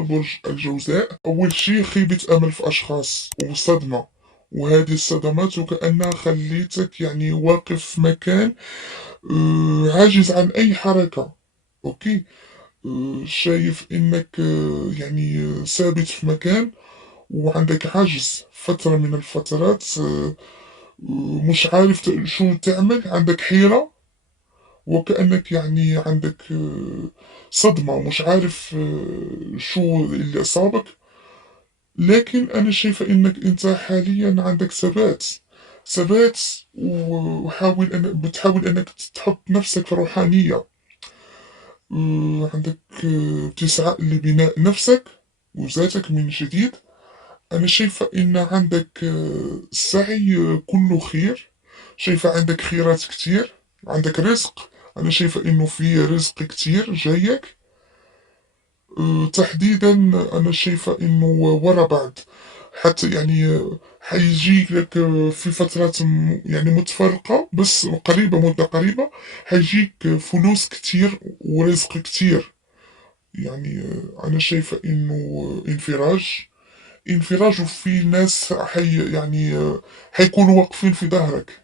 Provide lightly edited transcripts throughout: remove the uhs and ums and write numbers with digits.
برج الجوزاء. أول شي خيبة أمل في أشخاص وصدمة، وهذه الصدمات وكأنها خليتك يعني واقف في مكان عاجز عن أي حركة. أوكي. شايف إنك يعني ثابت في مكان وعندك عجز فترة من الفترات. مش عارف شو تعمل، عندك حيرة، وكأنك يعني عندك صدمة، مش عارف شو اللي أصابك. لكن أنا شايفة إنك أنت حاليا عندك ثبات، ثبات، بتحاول إنك تحط نفسك في روحانية. عندك بتسعى لبناء نفسك وذاتك من جديد. أنا شايفة إن عندك السعي كله خير، شايفة عندك خيرات كتير، عندك رزق. أنا شايفة إنه في رزق كتير جايك. تحديدا أنا شايفة إنه ورا بعض، حتى يعني حيجي لك في فترات يعني متفرقة بس قريبة، مدة قريبة حيجيك فلوس كتير ورزق كتير. يعني أنا شايفة إنه انفراج، وفي ناس يعني حيكونوا واقفين في ظهرك.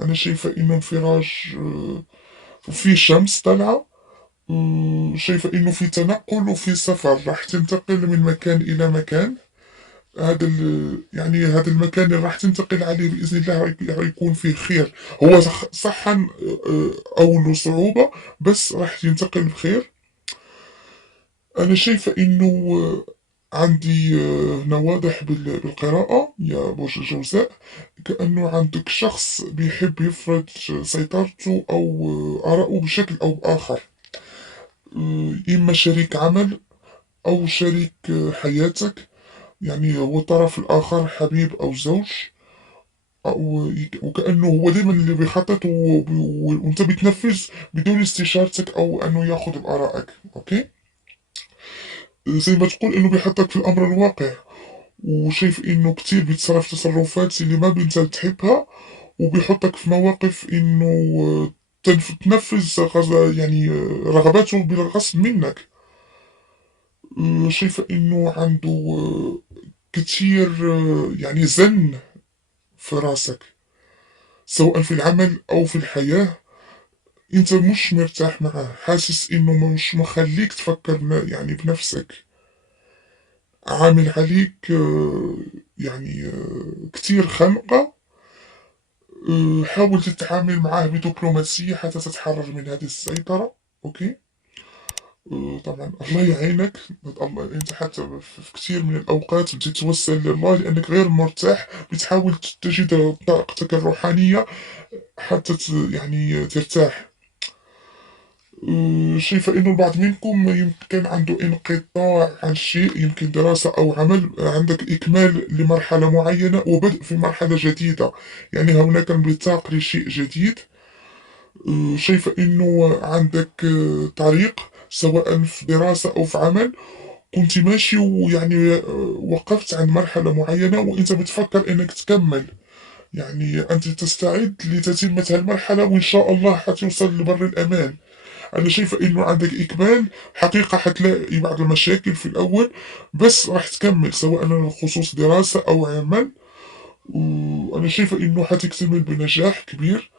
أنا شايفة إنه انفراج، وفي شمس طالعة. شايفة إنه في تنقل وفي سفر، راح تنتقل من مكان إلى مكان. يعني هذا المكان اللي راح تنتقل عليه بإذن الله راح يكون فيه خير. هو صحا أو له صعوبة، بس راح ينتقل بخير. أنا شايفة إنه عندي هنا واضح بالقراءة يا برج الجوزاء، كأنه عندك شخص بيحب يفرض سيطرته أو آراءه بشكل أو بآخر. إما شريك عمل أو شريك حياتك، يعني هو الطرف الآخر حبيب أو زوج، وكأنه هو دايما اللي بيخطط وانت بتنفذ بدون استشارتك أو أنه ياخذ بآرائك. أوكي. زي ما تقول إنه بيحطك في الأمر الواقع، وشايف إنه كتير بيتصرف تصرفات اللي ما بنت تحبها، وبيحطك في مواقف إنه تنفذ يعني رغباته بالغصب منك. شايفة إنه عنده كتير يعني زن في راسك، سواء في العمل أو في الحياة. أنت مش مرتاح معاه، حاسس إنه مش مخليك تفكر يعني بنفسك، عامل عليك يعني كتير خنقة. حاول تتعامل معاه بدبلوماسية حتى تتحرر من هذه السيطرة. أوكي. طبعا الله يعينك. الله، انت حتى في كثير من الاوقات بتتوسل لله لانك غير مرتاح، بتحاول تجد طاقتك الروحانية حتى يعني ترتاح. شايفة انه البعض منكم يمكن عنده انقطاع عن شيء، يمكن دراسة او عمل، عندك اكمال لمرحلة معينة وبدء في مرحلة جديدة، يعني هناك انبثاق لشيء جديد. شايفة انه عندك طريق، سواء في دراسة او في عمل، كنت ماشي ويعني وقفت عند مرحلة معينة وانت بتفكر انك تكمل، يعني انت تستعد لتتمة هالمرحلة وان شاء الله حتوصل لبر الامان. انا شايفة انه عندك اكمال، حقيقة حتلاقي بعض المشاكل في الاول بس راح تكمل، سواء بخصوص دراسة او عمل. وانا شايفة انه حتكتمل بنجاح كبير،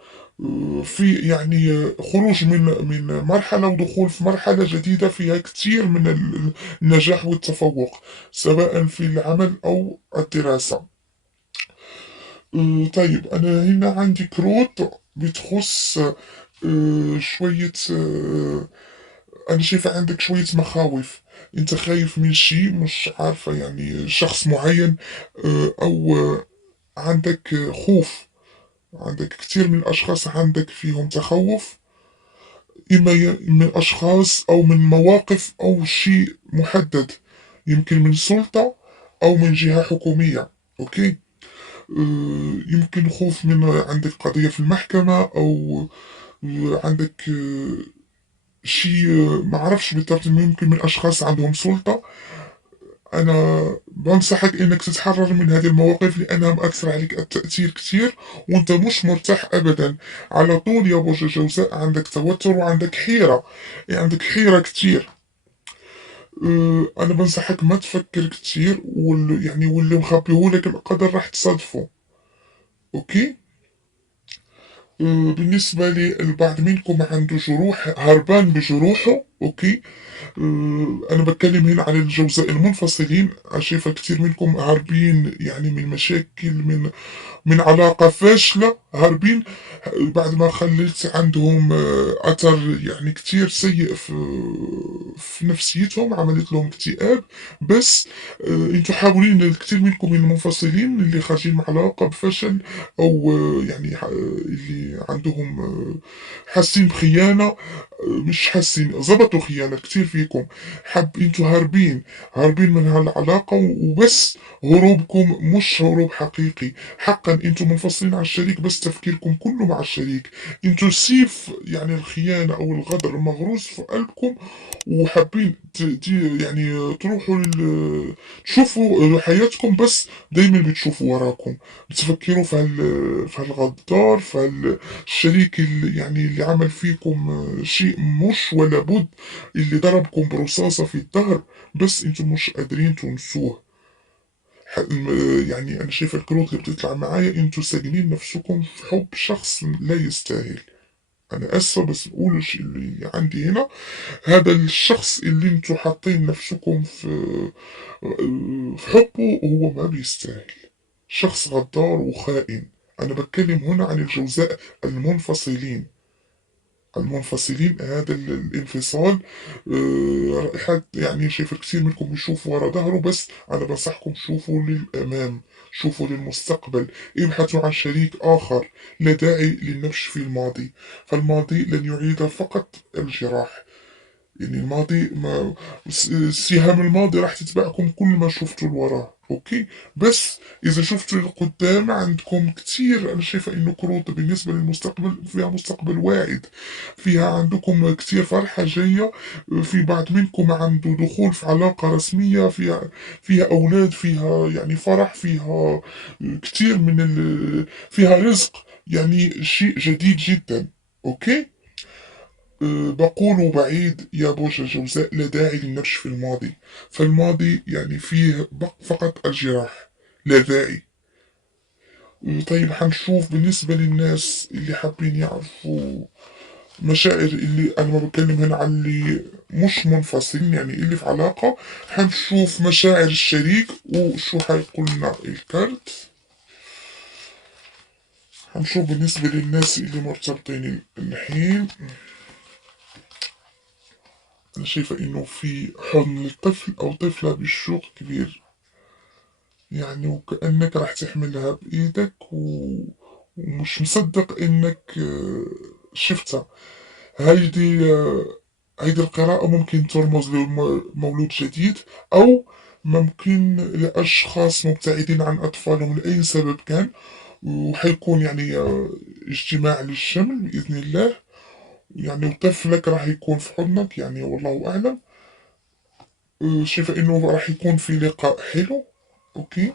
في يعني خروج من مرحلة ودخول في مرحلة جديدة فيها كثير من النجاح والتفوق، سواء في العمل أو الدراسة. طيب أنا هنا عندي كروت بتخص شوية أنا شايفة عندك شوية مخاوف. أنت خايف من شيء، مش عارفة يعني شخص معين، أو عندك خوف. عندك كتير من الأشخاص عندك فيهم تخوف، إما من أشخاص أو من مواقف أو شيء محدد، يمكن من سلطة أو من جهة حكومية. أوكي. يمكن خوف من عندك قضية في المحكمة، أو عندك شيء ما أعرفش بالضبط، ممكن من أشخاص عندهم سلطة. أنا بنصحك إنك تتحرر من هذه المواقف لأنها مأثرة عليك التأثير كتير، وأنت مش مرتاح أبدا. على طول يا برج الجوزاء عندك توتر وعندك حيرة، عندك حيرة كتير. انا بنصحك ما تفكر كتير، يعني واللي مخبيهولك القدر راح تصادفه. اوكي. بالنسبة لي البعض منكم عنده جروح، هربان بجروحه. اوكي. أنا بتكلم هنا عن الجوزاء المنفصلين. شايفة كتير منكم هاربين يعني من مشاكل، من علاقة فاشلة، هاربين بعد ما خليت عندهم أثر يعني كتير سيء في نفسيتهم، عملت لهم اكتئاب. بس انتوا حاولين، كتير منكم من المنفصلين اللي خارجين من علاقة بفشل، أو يعني اللي عندهم حاسين بخيانة، مش حاسين، ظبطوا خيانة كتير فيكم. انتوا هاربين من هالعلاقة وبس. هروبكم مش هروب حقيقي. حقا انتوا منفصلين عن الشريك، بس تفكيركم كله مع الشريك. انتوا سيف يعني الخيانة او الغدر مغروس في قلبكم، وحابين يعني تروحوا تشوفوا حياتكم، بس دايما بتشوفوا وراكم، بتفكروا في هالغدار، الشريك اللي يعني اللي عمل فيكم شيء مش ولا بد، اللي ضربكم برصاصة في الظهر، بس انتم مش قادرين تنسوه. يعني انا شايف الكروت اللي بتطلع معايا، انتوا ساجنين نفسكم في حب شخص لا يستاهل. انا اسفه بس بقول الشيء اللي عندي هنا. هذا الشخص اللي انتوا حاطين نفسكم في حبه هو ما بيستاهل، شخص غدار وخائن. انا بتكلم هنا عن الجوزاء المنفصلين. هذا الانفصال حتى يعني شايف كثير منكم بيشوفوا ورا ظهره، بس أنا بنصحكم شوفوا للأمام، شوفوا للمستقبل، ابحثوا عن شريك آخر. لا داعي للنبش في الماضي، فالماضي لن يعيد فقط الجراح. يعني الماضي ما سهام الماضي راح تتبعكم كل ما شفتوا لوراه. اوكي. بس اذا شفتوا لقدام عندكم كتير، انا شايفه انه كروت بالنسبه للمستقبل فيها مستقبل واعد، فيها عندكم كتير فرحه جايه. في بعض منكم عنده دخول في علاقه رسميه، فيها اولاد، فيها يعني فرح، فيها كتير فيها رزق، يعني شيء جديد جدا. اوكي. بقول بعيد يا بوش الجوزاء، لا داعي للنبش في الماضي، فالماضي يعني فيه فقط الجراح، لا داعي. طيب حنشوف بالنسبة للناس اللي حابين يعرفوا مشاعر، اللي أنا ما بتكلم هنا عن اللي مش منفصلين، يعني اللي في علاقة. حنشوف مشاعر الشريك وشو حيقولنا الكارت. حنشوف بالنسبة للناس اللي مرتبطين الحين. أنا شايفة إنه في حضن لطفل أو طفلة بالشوق كبير، يعني وكأنك راح تحملها بإيدك ومش مصدق إنك شفتها. هيدي هيدي القراءة ممكن ترمز لمولود جديد، أو ممكن لأشخاص مبتعدين عن أطفالهم لأي سبب كان، وحيكون يعني اجتماع للشمل بإذن الله. يعني وطفلك راح يكون في حضنك، يعني والله أعلم. شايفة إنه راح يكون في لقاء حلو. أوكي.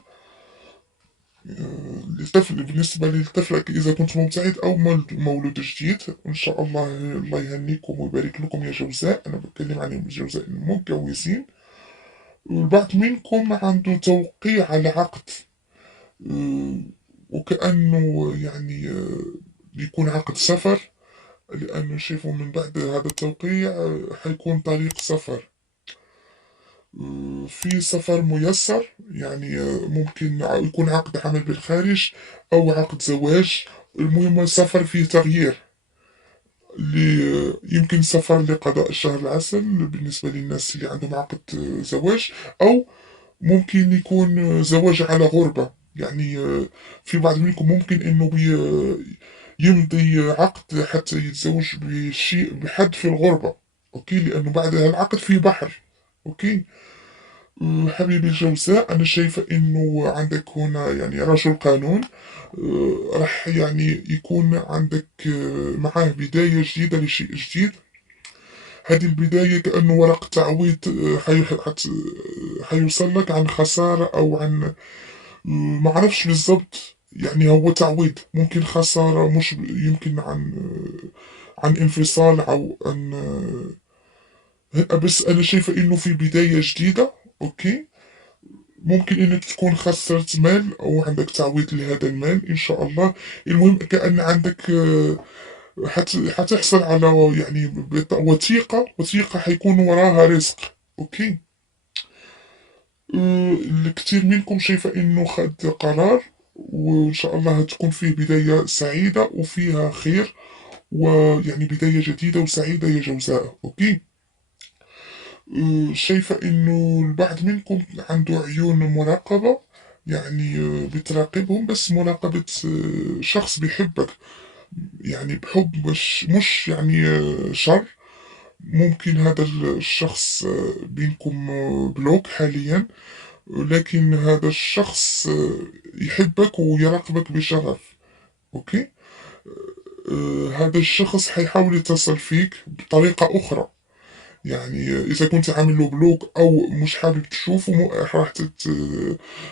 الطفل، بالنسبة لطفلك إذا كنت مبتعد أو مولود جديد، إن شاء الله الله يهنيكم ويبارك لكم يا جوزاء. أنا بتكلم عن الجوزاء المتجوزين. البعض منكم عنده توقيع على عقد، آه، وكأنه يعني بيكون عقد سفر، لأنه شايفه من بعد هذا التوقيع حيكون طريق سفر. في سفر ميسر، يعني ممكن يكون عقد عمل بالخارج أو عقد زواج. المهم السفر فيه تغيير، يمكن سفر لقضاء الشهر العسل بالنسبة للناس اللي عندهم عقد زواج، أو ممكن يكون زواج على غربة. يعني في بعض منكم ممكن إنه يمضي عقد حتى يتزوج بشيء بحد في الغربة. أوكي، لأنه بعد العقد في بحر. أوكي. حبيبي الجوزاء، أنا شايفة إنه عندك هنا يعني رجل قانون، راح يعني يكون عندك معاه بداية جديدة لشيء جديد. هذه البداية كأنه ورق تعويض حيوصل لك عن خسارة أو عن معرفش بالضبط. يعني هو تعويض، ممكن خسارة، مش يمكن عن انفصال أو عن بس أنا شايفة إنه في بداية جديدة. أوكي، ممكن إنك تكون خسرت مال أو عندك تعويض لهذا المال إن شاء الله. المهم كأن عندك حتحصل على يعني وثيقة حيكون وراها رزق. أوكي. الكثير منكم شايفة إنه خد قرار، وإن شاء الله هتكون فيه بداية سعيدة وفيها خير، ويعني بداية جديدة وسعيدة يا جوزاء. أوكي. شايفة إنه البعض منكم عنده عيون مراقبة، يعني بتراقبهم، بس مراقبة شخص بيحبك، يعني بحب، مش يعني شر. ممكن هذا الشخص بينكم بلوك حاليا، لكن هذا الشخص يحبك ويراقبك بشغف. أوكي. هذا الشخص حيحاول يتصل فيك بطريقة أخرى، يعني إذا كنت عامل له بلوك أو مش حابب تشوفه، راح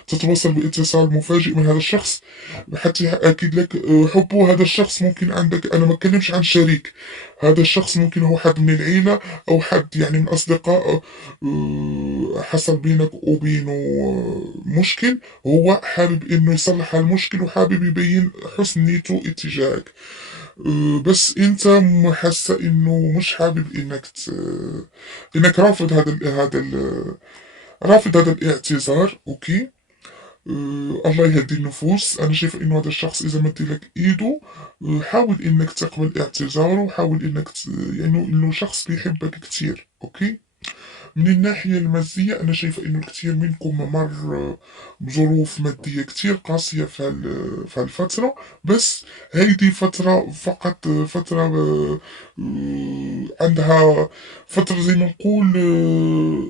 تتواصل باتصال مفاجئ من هذا الشخص حتى يأكد لك حبه. هذا الشخص ممكن عندك، أنا ما أتكلمش عن شريك، هذا الشخص ممكن هو حد من العيلة أو حد يعني من أصدقاء، حصل بينك وبينه مشكل، هو حابب إنه يصلح المشكل وحابب يبين حسن نيته اتجاهك. بس انت حاسه انه مش حابب انك رافض رافض هذا الاعتذار. اوكي. الله يهدي النفوس. انا شايف انه هذا الشخص اذا مد لك ايده، حاول انك تقبل اعتذاره، وحاول انك يعني انه شخص بيحبك كتير. اوكي. من الناحية المادية أنا شايف إنه الكثير منكم مر بظروف مادية كتير قاسية في هالفترة، بس هيدي فترة فقط، فترة عندها فترة زي ما نقول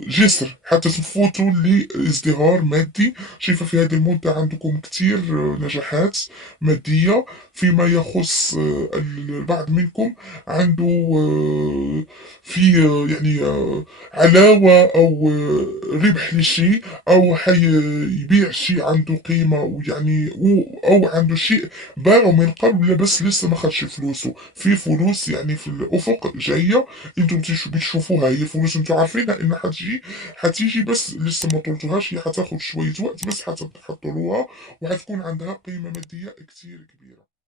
جسر حتى تفوتوا لازدهار مادي. شايفة في هذه المدة عندكم كتير نجاحات مادية. فيما يخص البعض منكم عنده في يعني علاوة أو ربح لشيء، أو حي يبيع شيء عنده قيمة، ويعني أو عنده شيء باعه من قبل بس لسه ما خدش فلوسه. في فلوس يعني في الأفق جاية، انتم بتشوفوها، هي فلوس انتم عارفينها انها حتيجي بس لسه ما طلتوهاش، هي حتاخد شوية وقت بس حتحضروها، وحتكون عندها قيمة مادية كتير كبيرة.